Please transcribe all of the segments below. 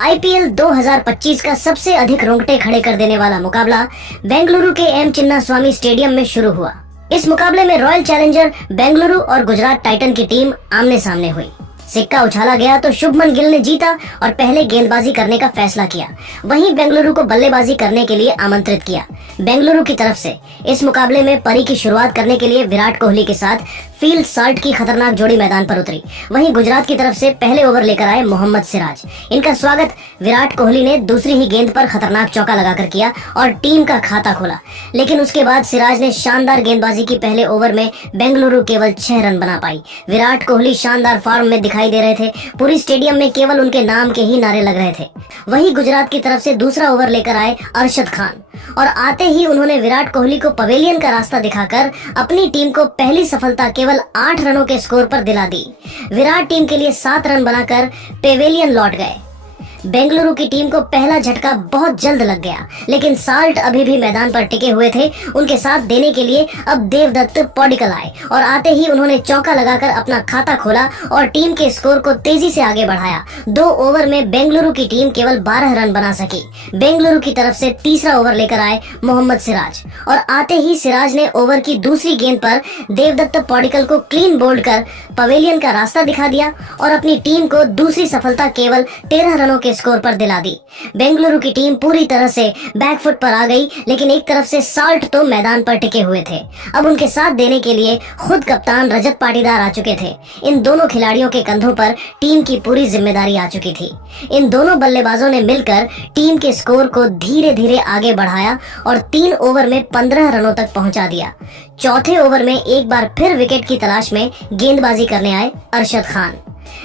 IPL 2025 का सबसे अधिक रोंगटे खड़े कर देने वाला मुकाबला बेंगलुरु के एम चिन्नास्वामी स्टेडियम में शुरू हुआ। इस मुकाबले में रॉयल चैलेंजर बेंगलुरु और गुजरात टाइटन की टीम आमने सामने हुई। सिक्का उछाला गया तो शुभमन गिल ने जीता और पहले गेंदबाजी करने का फैसला किया। वहीं बेंगलुरु को बल्लेबाजी करने के लिए आमंत्रित किया। बेंगलुरु की तरफ से इस मुकाबले में परी की शुरुआत करने के लिए विराट कोहली के साथ फील्ड साल्ट की खतरनाक जोड़ी मैदान पर उतरी। वहीं गुजरात की तरफ से पहले ओवर लेकर आए मोहम्मद सिराज। इनका स्वागत विराट कोहली ने दूसरी ही गेंद पर खतरनाक चौका लगाकर किया और टीम का खाता खोला। लेकिन उसके बाद सिराज ने शानदार गेंदबाजी की। पहले ओवर में बेंगलुरु केवल 6 रन बना पाई। विराट कोहली शानदार फॉर्म में दिखाई दे रहे थे। पूरी स्टेडियम में केवल उनके नाम के ही नारे लग रहे थे। वहीं गुजरात की तरफ से दूसरा ओवर लेकर आए अरशद खान और आते ही उन्होंने विराट कोहली को पवेलियन का रास्ता दिखाकर अपनी टीम को पहली सफलता केवल 8 रनों के स्कोर पर दिला दी। विराट टीम के लिए 7 रन बनाकर पेवेलियन लौट गए। बेंगलुरु की टीम को पहला झटका बहुत जल्द लग गया, लेकिन साल्ट अभी भी मैदान पर टिके हुए थे। उनके साथ देने के लिए अब देवदत्त पॉडिकल आए और आते ही उन्होंने चौका लगाकर अपना खाता खोला और टीम के स्कोर को तेजी से आगे बढ़ाया। 2 ओवर में बेंगलुरु की टीम केवल 12 रन बना सकी। बेंगलुरु की तरफ से तीसरा ओवर लेकर आए मोहम्मद सिराज और आते ही सिराज ने ओवर की दूसरी गेंद पर देवदत्त पॉडिकल को क्लीन बोल्ड कर पवेलियन का रास्ता दिखा दिया और अपनी टीम को दूसरी सफलता केवल 13 रनों के स्कोर पर दिला दी। बेंगलुरु की टीम पूरी तरह से बैकफुट पर आ गई, लेकिन एक तरफ से साल्ट तो मैदान पर टिके हुए थे। अब उनके साथ देने के लिए खुद कप्तान रजत पाटीदार आ चुके थे। इन दोनों खिलाड़ियों के कंधों पर टीम की पूरी जिम्मेदारी आ चुकी थी। इन दोनों बल्लेबाजों ने मिलकर टीम के स्कोर को धीरे धीरे आगे बढ़ाया और 3 ओवर में 15 रनों तक पहुंचा दिया। चौथे ओवर में एक बार फिर विकेट की तलाश में गेंदबाजी करने आए अरशद खान,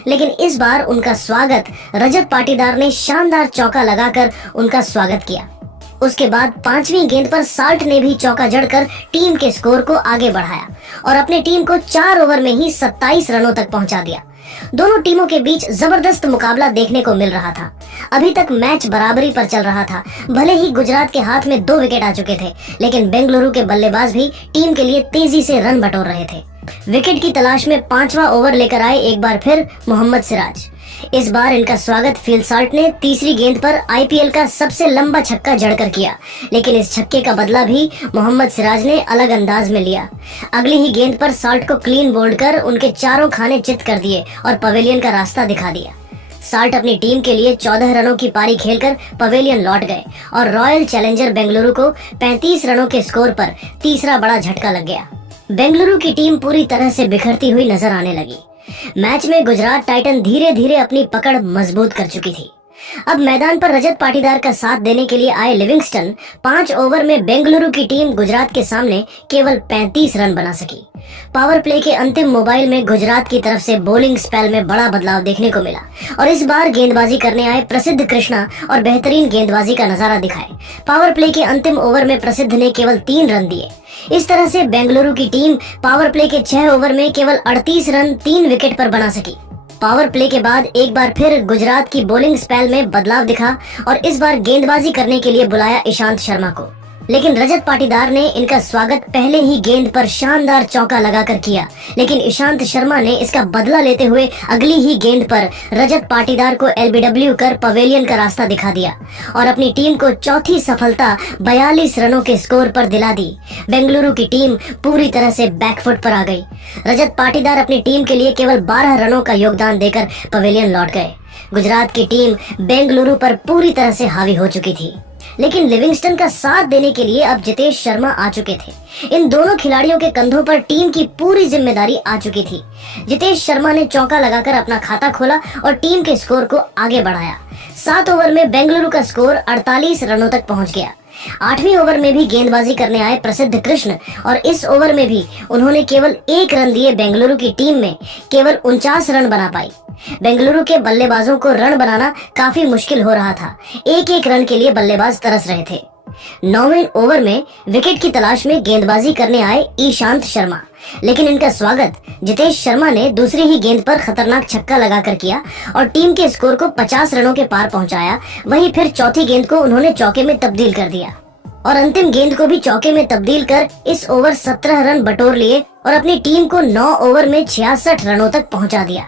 लेकिन इस बार उनका स्वागत रजत पाटीदार ने शानदार चौका लगाकर उनका स्वागत किया। उसके बाद 5वीं गेंद पर साल्ट ने भी चौका जड़कर टीम के स्कोर को आगे बढ़ाया और अपनी टीम को 4 ओवर में ही 27 रनों तक पहुंचा दिया। दोनों टीमों के बीच जबरदस्त मुकाबला देखने को मिल रहा था। अभी तक मैच बराबरी पर चल रहा था। भले ही गुजरात के हाथ में 2 विकेट आ चुके थे, लेकिन बेंगलुरु के बल्लेबाज भी टीम के लिए तेजी से रन बटोर रहे थे। विकेट की तलाश में 5वां ओवर लेकर आए एक बार फिर मोहम्मद सिराज। इस बार इनका स्वागत फील्ड साल्ट ने तीसरी गेंद पर आईपीएल का सबसे लंबा छक्का जड़कर किया, लेकिन इस छक्के का बदला भी मोहम्मद सिराज ने अलग अंदाज में लिया। अगली ही गेंद पर साल्ट को क्लीन बोल्ड कर उनके चारों खाने चित कर दिए और पवेलियन का रास्ता दिखा दिया। साल्ट अपनी टीम के लिए 14 रनों की पारी खेलकर पवेलियन लौट गए और रॉयल चैलेंजर बेंगलुरु को 35 रनों के स्कोर पर तीसरा बड़ा झटका लग गया। बेंगलुरु की टीम पूरी तरह से बिखरती हुई नजर आने लगी। मैच में गुजरात टाइटन धीरे धीरे अपनी पकड़ मजबूत कर चुकी थी। अब मैदान पर रजत पाटीदार का साथ देने के लिए आए लिविंगस्टन 5 ओवर में बेंगलुरु की टीम गुजरात के सामने केवल 35 रन बना सकी। पावर प्ले के अंतिम मोबाइल में गुजरात की तरफ से बॉलिंग स्पेल में बड़ा बदलाव देखने को मिला और इस बार गेंदबाजी करने आए प्रसिद्ध कृष्णा और बेहतरीन गेंदबाजी का नजारा दिखाए। पावर प्ले के अंतिम ओवर में प्रसिद्ध ने केवल 3 रन दिए। इस तरह से बेंगलुरु की टीम पावर प्ले के 6 ओवर में केवल 38 रन 3 विकेट पर बना सकी। पावर प्ले के बाद एक बार फिर गुजरात की बॉलिंग स्पेल में बदलाव दिखा और इस बार गेंदबाजी करने के लिए बुलाया ईशांत शर्मा को, लेकिन रजत पाटीदार ने इनका स्वागत पहले ही गेंद पर शानदार चौका लगाकर किया। लेकिन ईशांत शर्मा ने इसका बदला लेते हुए अगली ही गेंद पर रजत पाटीदार को एलबीडब्ल्यू कर पवेलियन का रास्ता दिखा दिया और अपनी टीम को चौथी सफलता 42 रनों के स्कोर पर दिला दी। बेंगलुरु की टीम पूरी तरह से बैकफुट पर आ गई। रजत पाटीदार अपनी टीम के लिए केवल 12 रनों का योगदान देकर पवेलियन लौट गए। गुजरात की टीम बेंगलुरु पर पूरी तरह से हावी हो चुकी थी, लेकिन लिविंगस्टन का साथ देने के लिए अब जितेश शर्मा आ चुके थे। इन दोनों खिलाड़ियों के कंधों पर टीम की पूरी जिम्मेदारी आ चुकी थी। जितेश शर्मा ने चौका लगाकर अपना खाता खोला और टीम के स्कोर को आगे बढ़ाया। 7 ओवर में बेंगलुरु का स्कोर 48 रनों तक पहुंच गया। 8वीं ओवर में भी गेंदबाजी करने आए प्रसिद्ध कृष्ण और इस ओवर में भी उन्होंने केवल 1 रन दिए। बेंगलुरु की टीम में केवल 49 रन बना पाई। बेंगलुरु के बल्लेबाजों को रन बनाना काफी मुश्किल हो रहा था। एक एक रन के लिए बल्लेबाज तरस रहे थे। 9वें ओवर में विकेट की तलाश में गेंदबाजी करने आए ईशांत शर्मा, लेकिन इनका स्वागत जितेश शर्मा ने दूसरी ही गेंद पर खतरनाक छक्का लगाकर किया और टीम के स्कोर को 50 रनों के पार पहुंचाया। वहीं फिर चौथी गेंद को उन्होंने चौके में तब्दील कर दिया और अंतिम गेंद को भी चौके में तब्दील कर इस ओवर 17 रन बटोर लिए और अपनी टीम को 9 ओवर में 66 रनों तक पहुंचा दिया।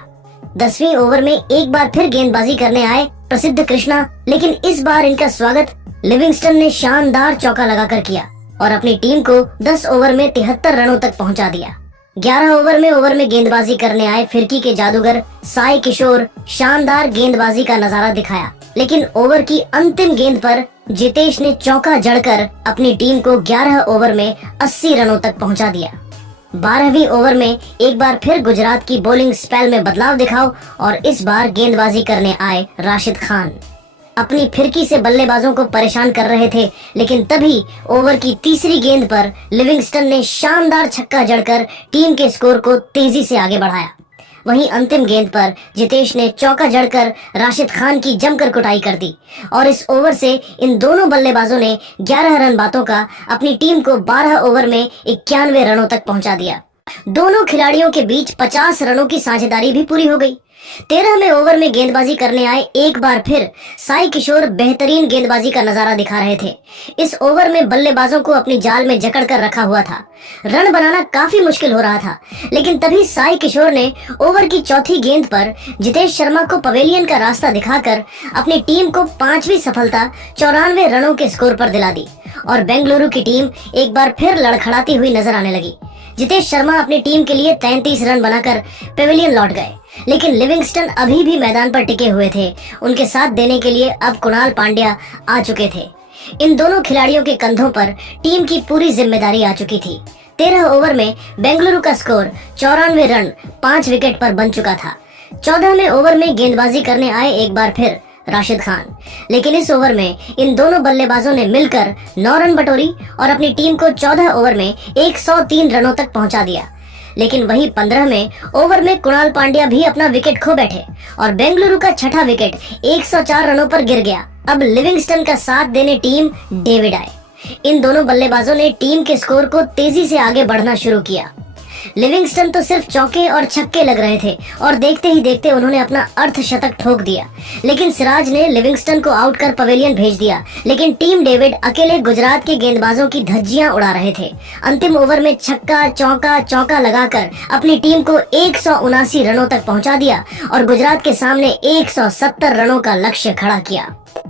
10वीं ओवर में एक बार फिर गेंदबाजी करने आए प्रसिद्ध कृष्णा, लेकिन इस बार इनका स्वागत लिविंगस्टन ने शानदार चौका लगाकर किया और अपनी टीम को 10 ओवर में 73 रनों तक पहुंचा दिया। 11 ओवर में गेंदबाजी करने आए फिरकी के जादूगर साई किशोर शानदार गेंदबाजी का नजारा दिखाया, लेकिन ओवर की अंतिम गेंद पर जितेश ने चौका जड़कर अपनी टीम को 11 ओवर में 80 रनों तक पहुंचा दिया। 12वीं ओवर में एक बार फिर गुजरात की बॉलिंग स्पेल में बदलाव दिखाओ और इस बार गेंदबाजी करने आए राशिद खान। अपनी फिरकी से बल्लेबाजों को परेशान कर रहे थे, लेकिन तभी ओवर की तीसरी गेंद पर लिविंगस्टन ने शानदार छक्का जड़कर टीम के स्कोर को तेजी से आगे बढ़ाया। वहीं अंतिम गेंद पर जितेश ने चौका जड़कर राशिद खान की जमकर कुटाई कर दी और इस ओवर से इन दोनों बल्लेबाजों ने 11 रन बातों का अपनी टीम को 12 ओवर में 91 रनों तक पहुंचा दिया। दोनों खिलाड़ियों के बीच 50 रनों की साझेदारी भी पूरी हो गई। 13वें ओवर में गेंदबाजी करने आए एक बार फिर साई किशोर बेहतरीन गेंदबाजी का नजारा दिखा रहे थे। इस ओवर में बल्लेबाजों को अपनी जाल में जकड़ कर रखा हुआ था। रन बनाना काफी मुश्किल हो रहा था, लेकिन तभी साई किशोर ने ओवर की चौथी गेंद पर जितेश शर्मा को पवेलियन का रास्ता दिखाकर अपनी टीम को 5वीं सफलता 94 रनों के स्कोर पर दिला दी और बेंगलुरु की टीम एक बार फिर लड़खड़ाती हुई नजर आने लगी। जितेश शर्मा अपनी टीम के लिए 33 रन बनाकर पेविलियन लौट गए, लेकिन लिविंगस्टन अभी भी मैदान पर टिके हुए थे। उनके साथ देने के लिए अब कुणाल पांड्या आ चुके थे। इन दोनों खिलाड़ियों के कंधों पर टीम की पूरी जिम्मेदारी आ चुकी थी। 13 ओवर में बेंगलुरु का स्कोर 94 रन 5 विकेट पर बन चुका था। 14वें ओवर में गेंदबाजी करने आए एक बार फिर राशिद खान, लेकिन इस ओवर में इन दोनों बल्लेबाजों ने मिलकर 9 रन बटोरी और अपनी टीम को 14 ओवर में 103 रनों तक पहुंचा दिया। लेकिन वही 15वें ओवर में कुणाल पांड्या भी अपना विकेट खो बैठे और बेंगलुरु का छठा विकेट 104 रनों पर गिर गया। अब लिविंगस्टन का साथ देने टीम डेविड आए। इन दोनों बल्लेबाजों ने टीम के स्कोर को तेजी से आगे बढ़ना शुरू किया। लिविंगस्टन तो सिर्फ चौके और छक्के लग रहे थे और देखते ही देखते उन्होंने अपना अर्धशतक ठोक दिया, लेकिन सिराज ने लिविंगस्टन को आउट कर पवेलियन भेज दिया। लेकिन टीम डेविड अकेले गुजरात के गेंदबाजों की धज्जियां उड़ा रहे थे। अंतिम ओवर में छक्का चौका लगाकर अपनी टीम को 179 रनों तक पहुंचा दिया और गुजरात के सामने 170 रनों का लक्ष्य खड़ा किया।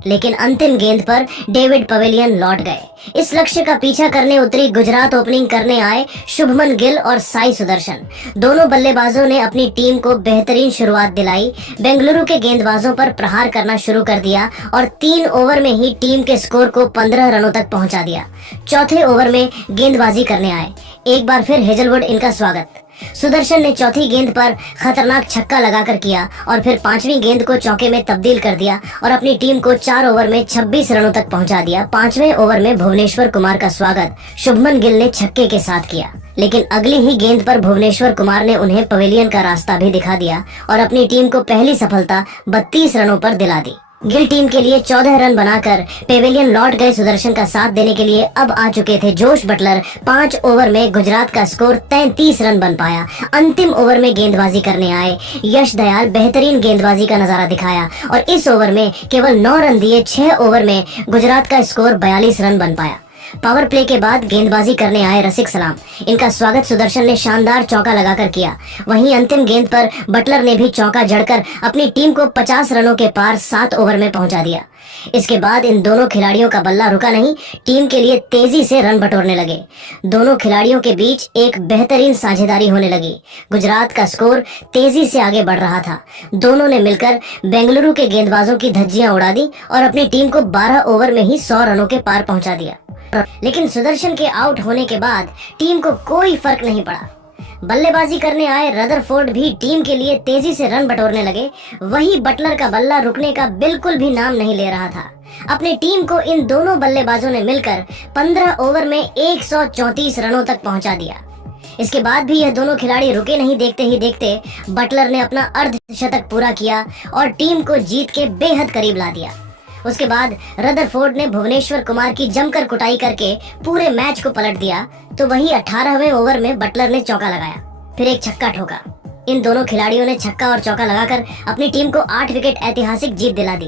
लेकिन अंतिम गेंद पर डेविड पवेलियन लौट गए। इस लक्ष्य का पीछा करने उतरी गुजरात ओपनिंग करने आए शुभमन गिल और साई सुदर्शन। दोनों बल्लेबाजों ने अपनी टीम को बेहतरीन शुरुआत दिलाई। बेंगलुरु के गेंदबाजों पर प्रहार करना शुरू कर दिया और 3 ओवर में ही टीम के स्कोर को 15 रनों तक पहुंचा दिया। चौथे ओवर में गेंदबाजी करने आए एक बार फिर हेजलवुड, इनका स्वागत। सुदर्शन ने चौथी गेंद पर खतरनाक छक्का लगाकर किया और फिर 5वीं गेंद को चौके में तब्दील कर दिया और अपनी टीम को 4 ओवर में 26 रनों तक पहुंचा दिया। 5वें ओवर में भुवनेश्वर कुमार का स्वागत शुभमन गिल ने छक्के के साथ किया, लेकिन अगली ही गेंद पर भुवनेश्वर कुमार ने उन्हें पवेलियन का रास्ता भी दिखा दिया और अपनी टीम को पहली सफलता 32 रनों पर दिला दी। गिल टीम के लिए 14 रन बनाकर पेविलियन लौट गए। सुदर्शन का साथ देने के लिए अब आ चुके थे जोश बटलर। 5 ओवर में गुजरात का स्कोर 33 रन बन पाया। अंतिम ओवर में गेंदबाजी करने आए यश दयाल बेहतरीन गेंदबाजी का नजारा दिखाया और इस ओवर में केवल 9 रन दिए। 6 ओवर में गुजरात का स्कोर 42 रन बन पाया। पावर प्ले के बाद गेंदबाजी करने आए रसिक सलाम, इनका स्वागत सुदर्शन ने शानदार चौका लगाकर किया। वहीं अंतिम गेंद पर बटलर ने भी चौका जड़कर अपनी टीम को 50 रनों के पार 7 ओवर में पहुंचा दिया। इसके बाद इन दोनों खिलाड़ियों का बल्ला रुका नहीं, टीम के लिए तेजी से रन बटोरने लगे। दोनों खिलाड़ियों के बीच एक बेहतरीन साझेदारी होने लगी। गुजरात का स्कोर तेजी से आगे बढ़ रहा था। दोनों ने मिलकर बेंगलुरु के गेंदबाजों की धज्जियां उड़ा दी और अपनी टीम को 12 ओवर में ही 100 रनों के पार पहुंचा दिया। लेकिन सुदर्शन के आउट होने के बाद टीम को कोई फर्क नहीं पड़ा। बल्लेबाजी करने आए रदरफोर्ड भी टीम के लिए तेजी से रन बटोरने लगे। वहीं बटलर का बल्ला रुकने का बिल्कुल भी नाम नहीं ले रहा था। अपनी टीम को इन दोनों बल्लेबाजों ने मिलकर 15 ओवर में 134 रनों तक पहुंचा दिया। इसके बाद भी यह दोनों खिलाड़ी रुके नहीं। देखते ही देखते बटलर ने अपना अर्धशतक पूरा किया और टीम को जीत के बेहद करीब ला दिया। उसके बाद रदरफोर्ड ने भुवनेश्वर कुमार की जमकर कुटाई करके पूरे मैच को पलट दिया। तो वही 18वें ओवर में बटलर ने चौका लगाया, फिर एक छक्का ठोका। इन दोनों खिलाड़ियों ने छक्का और चौका लगाकर अपनी टीम को 8 विकेट ऐतिहासिक जीत दिला दी।